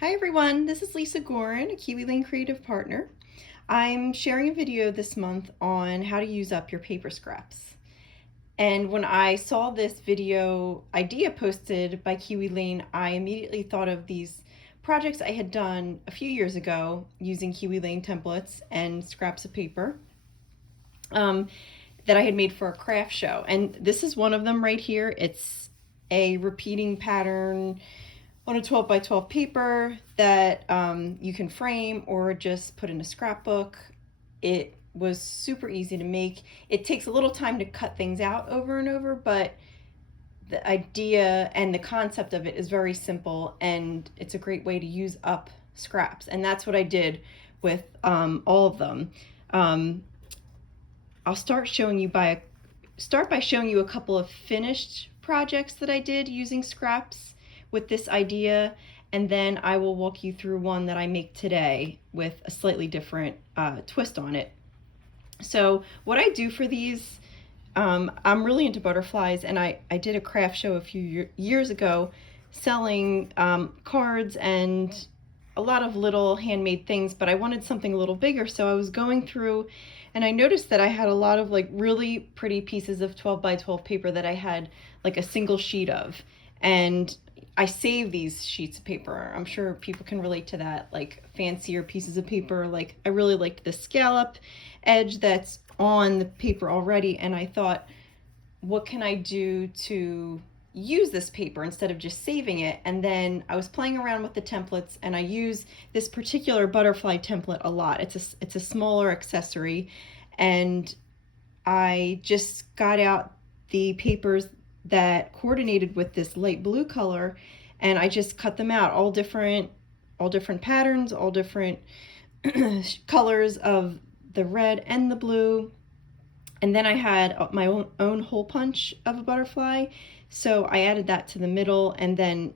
Hi everyone, this is Lisa Goren, a Kiwi Lane Creative Partner. I'm sharing a video this month on how to use up your paper scraps. And when I saw this video idea posted by Kiwi Lane, I immediately thought of these projects I had done a few years ago using Kiwi Lane templates and scraps of paper um, that I had made for a craft show. And this is one of them right here. It's a repeating pattern on a 12 by 12 paper that you can frame or just put in a scrapbook. It was super easy to make. It takes a little time to cut things out over and over, but the idea and the concept of it is very simple, and it's a great way to use up scraps. And that's what I did with all of them. I'll start by showing you a couple of finished projects that I did using scraps with this idea, and then I will walk you through one that I make today with a slightly different twist on it. So what I do for these, I'm really into butterflies, and I did a craft show a few years ago selling cards and a lot of little handmade things, but I wanted something a little bigger, so I was going through and I noticed that I had a lot of like really pretty pieces of 12 by 12 paper that I had like a single sheet of. And I save these sheets of paper. I'm sure people can relate to that, like fancier pieces of paper. Like I really liked the scallop edge that's on the paper already, and I thought, what can I do to use this paper instead of just saving it? And then I was playing around with the templates, and I use this particular butterfly template a lot. It's a smaller accessory, and I just got out the papers that coordinated with this light blue color, and I just cut them out, all different patterns, all different colors of the red and the blue. And then I had my own hole punch of a butterfly, so I added that to the middle. And then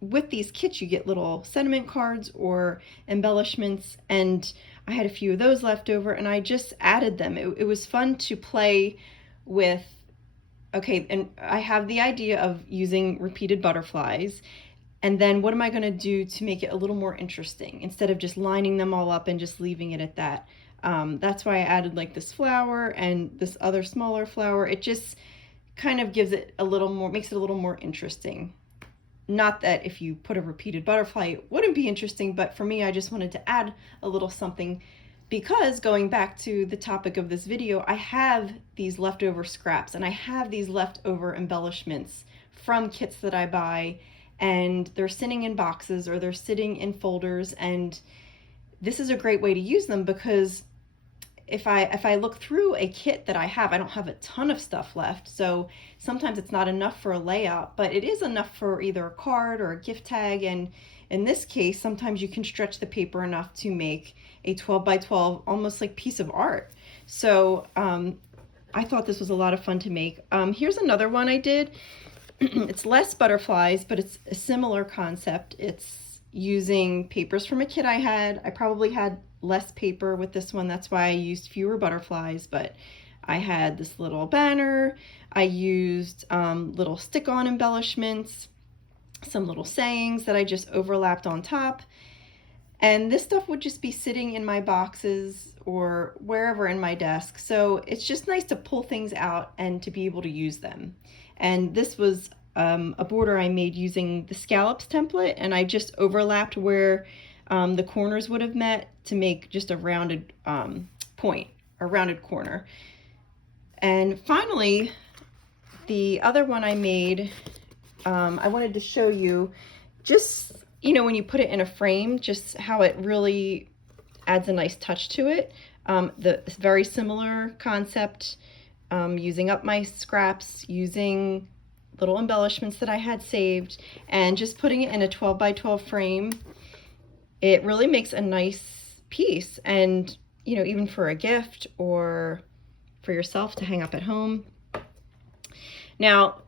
with these kits you get little sentiment cards or embellishments, and I had a few of those left over, and I just added them. It was fun to play with. Okay, and I have the idea of using repeated butterflies, and then what am I going to do to make it a little more interesting instead of just lining them all up and just leaving it at that. That's why I added like this flower and this other smaller flower. It just kind of gives it a little more, makes it a little more interesting. Not that if you put a repeated butterfly it wouldn't be interesting, but for me I just wanted to add a little something, because going back to the topic of this video, I have these leftover scraps and I have these leftover embellishments from kits that I buy, and they're sitting in boxes or they're sitting in folders, and this is a great way to use them, because if I look through a kit that I don't have a ton of stuff left. So sometimes it's not enough for a layout, but it is enough for either a card or a gift tag. And in this case, sometimes you can stretch the paper enough to make a 12 by 12 almost like piece of art. So I thought this was a lot of fun to make. Here's another one I did. It's less butterflies, but it's a similar concept. It's using papers from a kit I had. I probably had less paper with this one, that's why I used fewer butterflies, but I had this little banner. I used little stick-on embellishments, some little sayings that I just overlapped on top, and this stuff would just be sitting in my boxes or wherever in my desk. So it's just nice to pull things out and to be able to use them. And this was a border I made using the scallops template, and I just overlapped where the corners would have met to make just a rounded point, a rounded corner. And finally, the other one I made, I wanted to show you just, when you put it in a frame, just how it really adds a nice touch to it. The very similar concept, using up my scraps, using little embellishments that I had saved, and just putting it in a 12 by 12 frame. It really makes a nice piece, and even for a gift or for yourself to hang up at home. Now,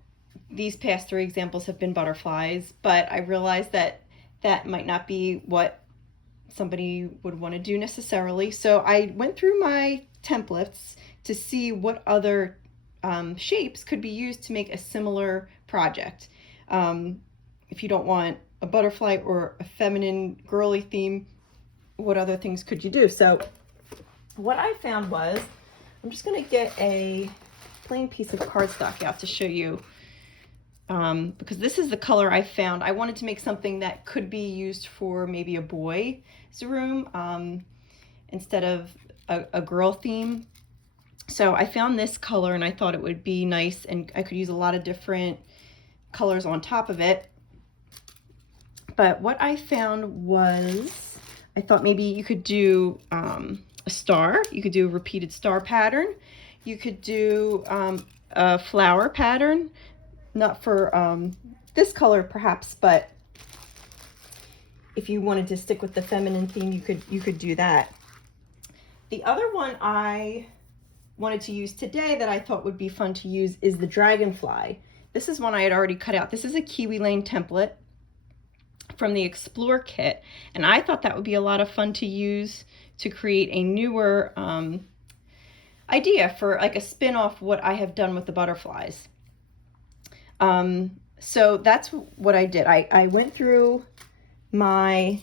these past three examples have been butterflies, but I realized that that might not be what somebody would want to do necessarily. So I went through my templates to see what other shapes could be used to make a similar project. if you don't want a butterfly or a feminine girly theme, what other things could you do? So what I found was, I'm just going to get a plain piece of cardstock out to show you, because this is the color I found. I wanted to make something that could be used for maybe a boy's room instead of a girl theme. So I found this color and I thought it would be nice, and I could use a lot of different colors on top of it. But what I found was, I thought maybe you could do a star. You could do a repeated star pattern. You could do a flower pattern, not for this color perhaps, but if you wanted to stick with the feminine theme, you could do that. The other one I wanted to use today that I thought would be fun to use is the dragonfly. This is one I had already cut out. This is a Kiwi Lane template from the Explore kit, and I thought that would be a lot of fun to use to create a newer idea for like a spin-off what I have done with the butterflies. So that's what I did. I went through my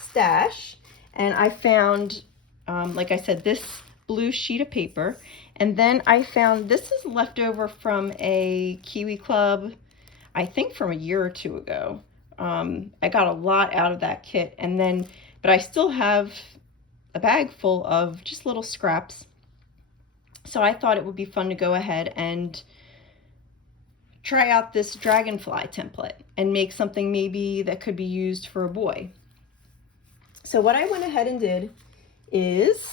stash and I found, like I said, this blue sheet of paper, and then I found, this is leftover from a Kiwi Club, I think from a year or two ago. I got a lot out of that kit, and then, but I still have a bag full of just little scraps. So I thought it would be fun to go ahead and try out this dragonfly template and make something maybe that could be used for a boy. So what I went ahead and did is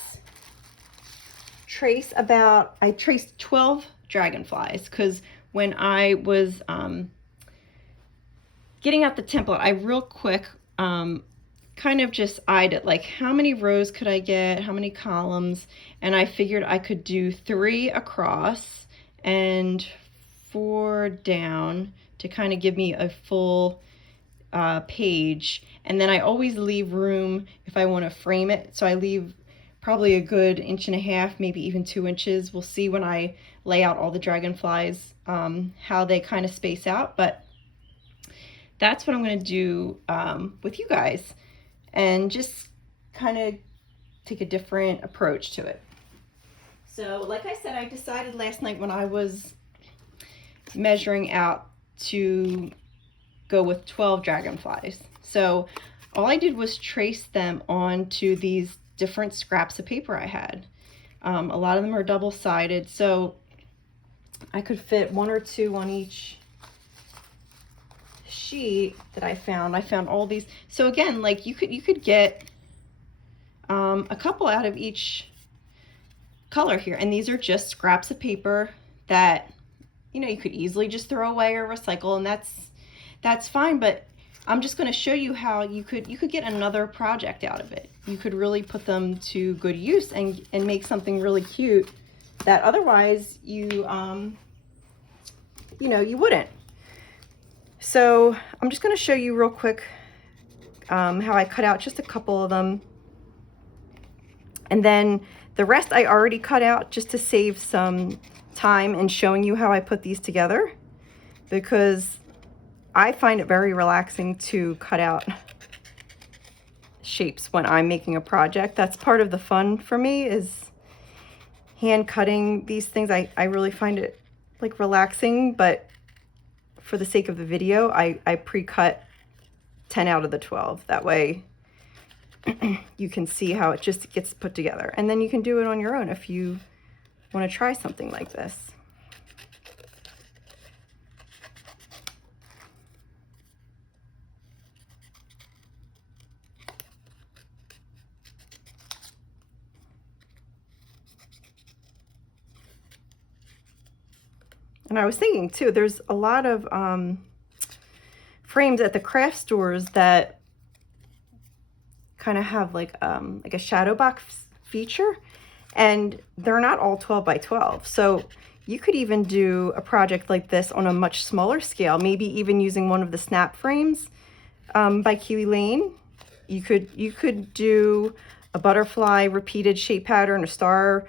I traced 12 dragonflies, because when I was getting out the template, I real quick kind of just eyed it, like how many rows could I get, how many columns, and I figured I could do 3 across and 4 down to kind of give me a full page. And then I always leave room if I want to frame it, so I leave probably a good 1.5 inches, maybe even 2 inches. We'll see when I lay out all the dragonflies how they kind of space out, but that's what I'm going to do with you guys, and just kind of take a different approach to it. So like I said, I decided last night when I was measuring out to go with 12 dragonflies. So all I did was trace them onto these different scraps of paper I had. A lot of them are double-sided, so I could fit 1 or 2 on each sheet that I found. I found all these. So again, like you could get a couple out of each color here, and these are just scraps of paper that, you know, you could easily just throw away or recycle, and that's fine. But I'm just going to show you how you could get another project out of it. You could really put them to good use and make something really cute that otherwise you know, you wouldn't. So I'm just going to show you real quick how I cut out just a couple of them, and then the rest I already cut out just to save some time in showing you how I put these together, because I find it very relaxing to cut out shapes when I'm making a project. That's part of the fun for me, is hand cutting these things. I really find it like relaxing, but for the sake of the video, I pre-cut 10 out of the 12. That way you can see how it just gets put together. And then you can do it on your own if you want to try something like this. And I was thinking too, there's a lot of frames at the craft stores that kind of have like a shadow box feature, and they're not all 12 by 12. So you could even do a project like this on a much smaller scale, maybe even using one of the snap frames by Kiwi Lane. You could do a butterfly repeated shape pattern, a star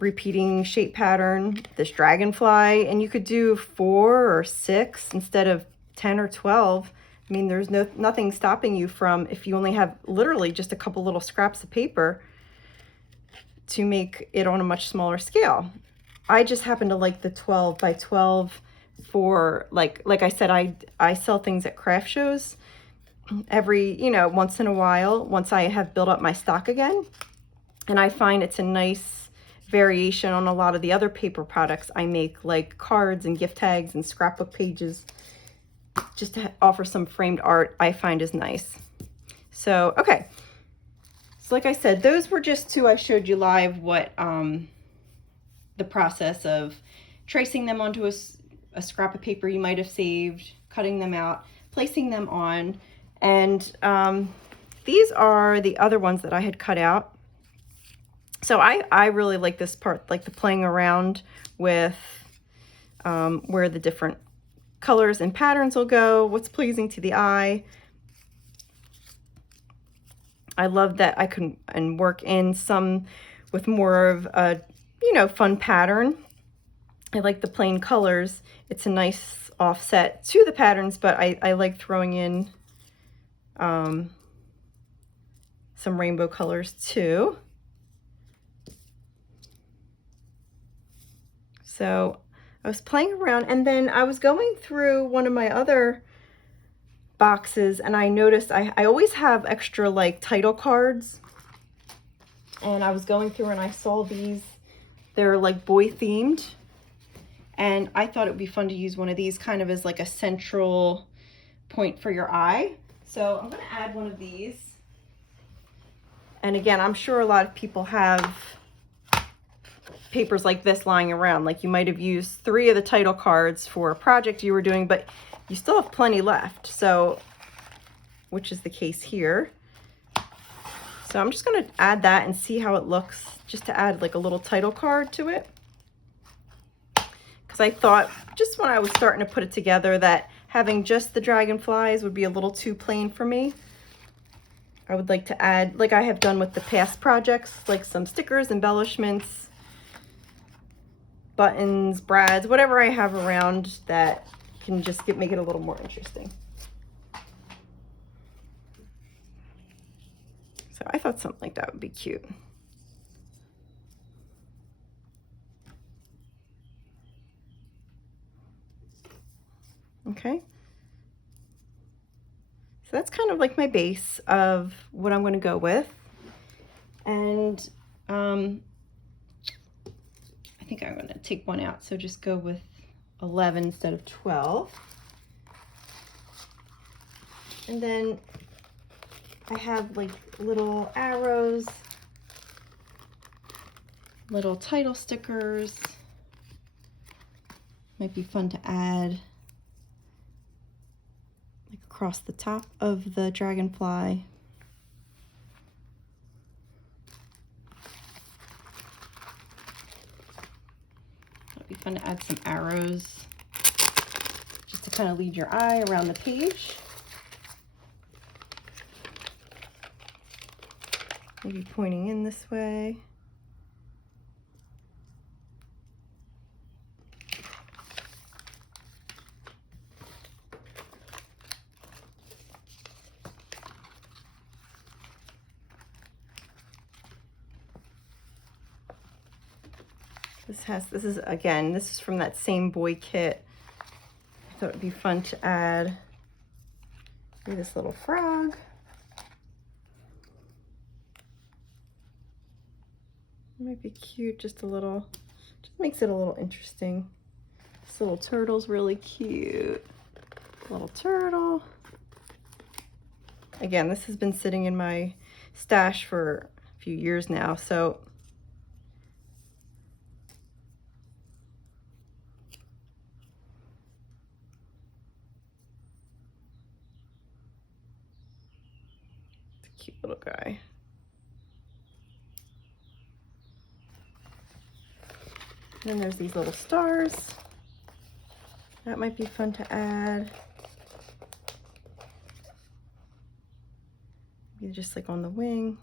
repeating shape pattern, this dragonfly, and you could do 4 or 6 instead of 10 or 12. I mean, there's nothing stopping you from, if you only have literally just a couple little scraps of paper, to make it on a much smaller scale. I just happen to like the 12 by 12 for, like I said, I sell things at craft shows every, once in a while, once I have built up my stock again. And I find it's a nice variation on a lot of the other paper products I make, like cards and gift tags and scrapbook pages. Just to offer some framed art, I find is nice. So, okay. So like I said, those were just 2 I showed you live what the process of tracing them onto a scrap of paper you might have saved, cutting them out, placing them on. And these are the other ones that I had cut out. So I really like this part, like the playing around with where the different colors and patterns will go, what's pleasing to the eye. I love that I can work in some with more of a, fun pattern. I like the plain colors. It's a nice offset to the patterns, but I like throwing in some rainbow colors too. So I was playing around, and then I was going through one of my other boxes, and I noticed I always have extra like title cards, and I was going through and I saw these. They're like boy themed, and I thought it would be fun to use one of these kind of as like a central point for your eye. So I'm going to add one of these. And again, I'm sure a lot of people have papers like this lying around. Like you might have used 3 of the title cards for a project you were doing, but you still have plenty left. So, which is the case here. So I'm just going to add that and see how it looks, just to add like a little title card to it. Because I thought just when I was starting to put it together that having just the dragonflies would be a little too plain for me. I would like to add, like I have done with the past projects, like some stickers, embellishments, buttons, brads, whatever I have around that can just make it a little more interesting. So I thought something like that would be cute. Okay. So that's kind of like my base of what I'm going to go with. And I think I'm going to take one out, so just go with 11 instead of 12. And then I have like little arrows, little title stickers. Might be fun to add like across the top of the dragonfly. It'd be fun to add some arrows just to kind of lead your eye around the page. Maybe pointing in this way. This is from that same boy kit. I thought it'd be fun to add this little frog. It might be cute, just makes it a little interesting. This little turtle's really cute. Little turtle. Again, this has been sitting in my stash for a few years now, so it's a cute little guy. And then there's these little stars. That might be fun to add. Maybe just like on the wing.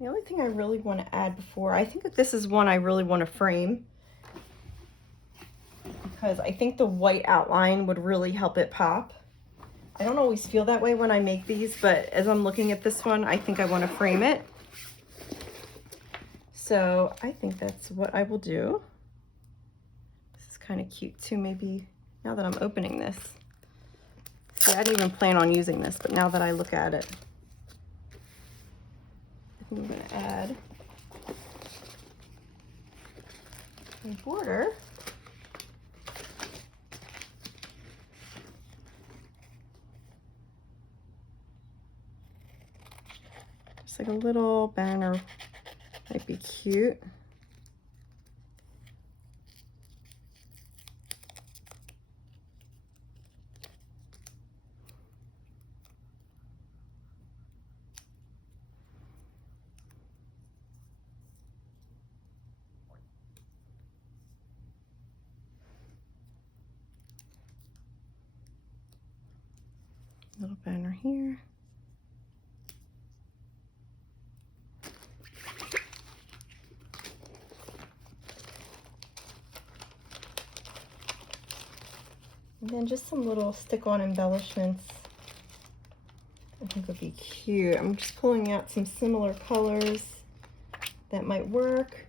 The only thing I really want to add before, I think that this is one I really want to frame, because I think the white outline would really help it pop. I don't always feel that way when I make these, but as I'm looking at this one, I think I want to frame it. So I think that's what I will do. This is kind of cute too, maybe now that I'm opening this. See, I didn't even plan on using this, but now that I look at it, I think I'm going to add a border. Just like a little banner might be cute. Little banner here. And then just some little stick-on embellishments I think would be cute. I'm just pulling out some similar colors that might work.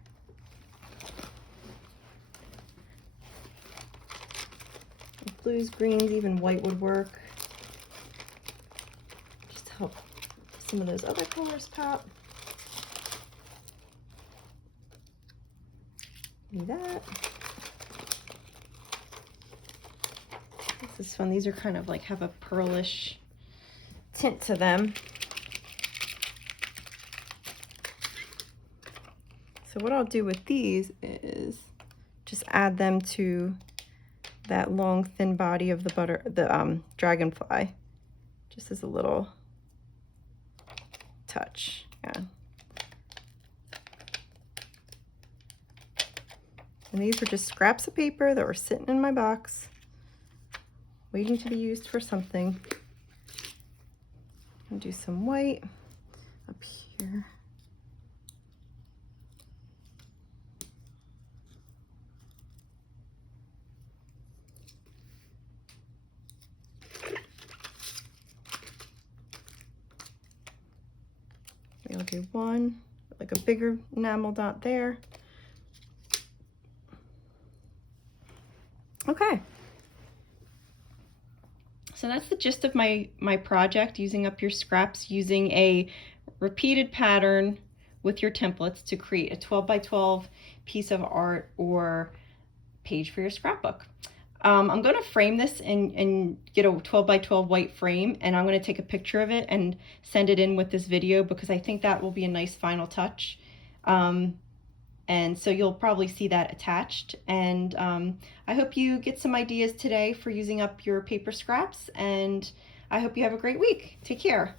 Blues, greens, even white would work. Just to help some of those other colors pop. Do that. This is fun. These are kind of like have a pearlish tint to them. So what I'll do with these is just add them to that long thin body of the dragonfly, just as a little touch. Yeah. And these were just scraps of paper that were sitting in my box, waiting to be used for something. And do some white up here. Maybe I'll do one, like a bigger enamel dot there. Okay. So that's the gist of my project, using up your scraps, using a repeated pattern with your templates to create a 12 by 12 piece of art or page for your scrapbook. I'm going to frame this and get a 12 by 12 white frame, and I'm going to take a picture of it and send it in with this video, because I think that will be a nice final touch. And so you'll probably see that attached. And I hope you get some ideas today for using up your paper scraps, and I hope you have a great week. Take care.